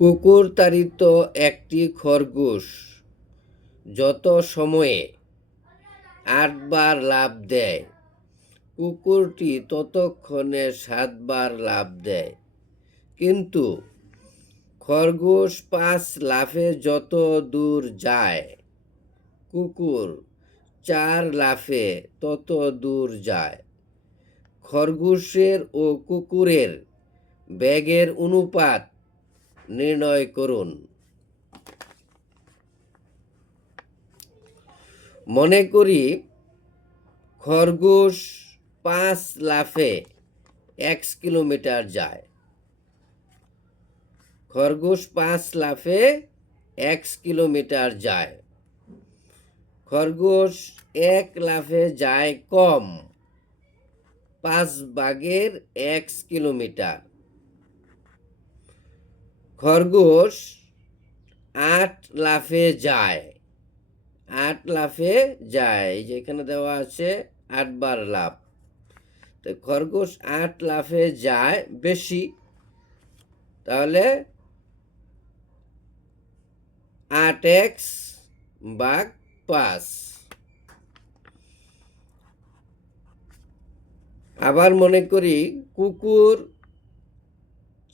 কুকুর তাড়িত একটি খরগোশ যত সময়ে ৮ বার লাফ দেয়, কুকুরটি ততক্ষণে ৭ বার লাফ দেয়। কিন্তু খরগোশ ৫ লাফে যত দূর যায়, কুকুর ৪ লাফে তত দূর যায়। খরগোশের ও কুকুরের বেগের অনুপাত নির্ণয় করুন। মনে করি খরগোশ ৫ লাফে ১ কিলোমিটার যায়। খরগোশ ৫ লাফে ১ কিলোমিটার যায়। খরগোশ ১ লাফে যায় কম, ৫/১ কিলোমিটার। খরগোশ ৮ লাফে যায়। ৮ লাফে যায়, যেখানে দেওয়া আছে ৮ বার লাফ। তো খরগোশ ৮ লাফে যায় বেশি, তাহলে ৮x/৫। আবার মনে করি কুকুর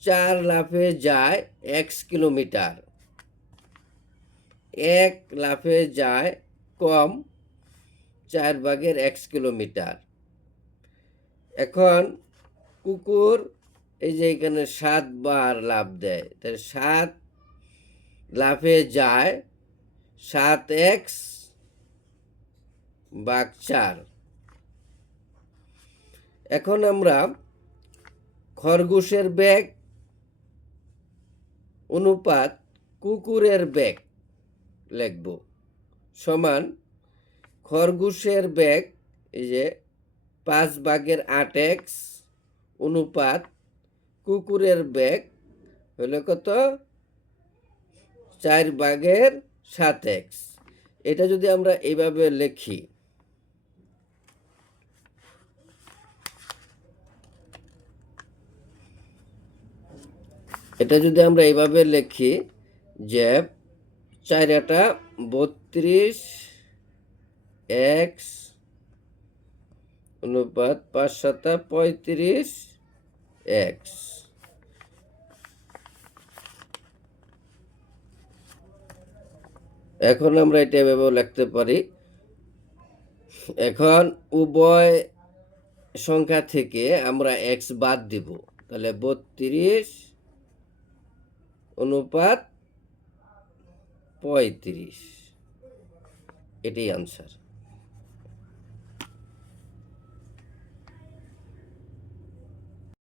৪ লাফে যায় ১ কিলোমিটার। ১ লাফে যায় কম, ৪/১ কিলোমিটার। এখন কুকুর এই যে এখানে ৭ বার লাফ দেয়, তাহলে ৭ লাফে যায় ৭x/৪। এখন আমরা খরগোশের বেগ অনুপাত কুকুরের বেগ লিখব, সমান খরগোশের বেগ এই যে ৫/৮x অনুপাত কুকুরের বেগ হলো কত, ৪/৭x। এটা যদি আমরা এইভাবে লিখি, যে ৪×৮ = ৩২, x অনুপাত ৫×৭ = ৩৫x। এখন আমরা এটা এভাবে লিখতে পারি। এখন উভয় সংখ্যা থেকে আমরা x বাদ দিব, তাহলে ৩২/৩৫। এটাই আনসার।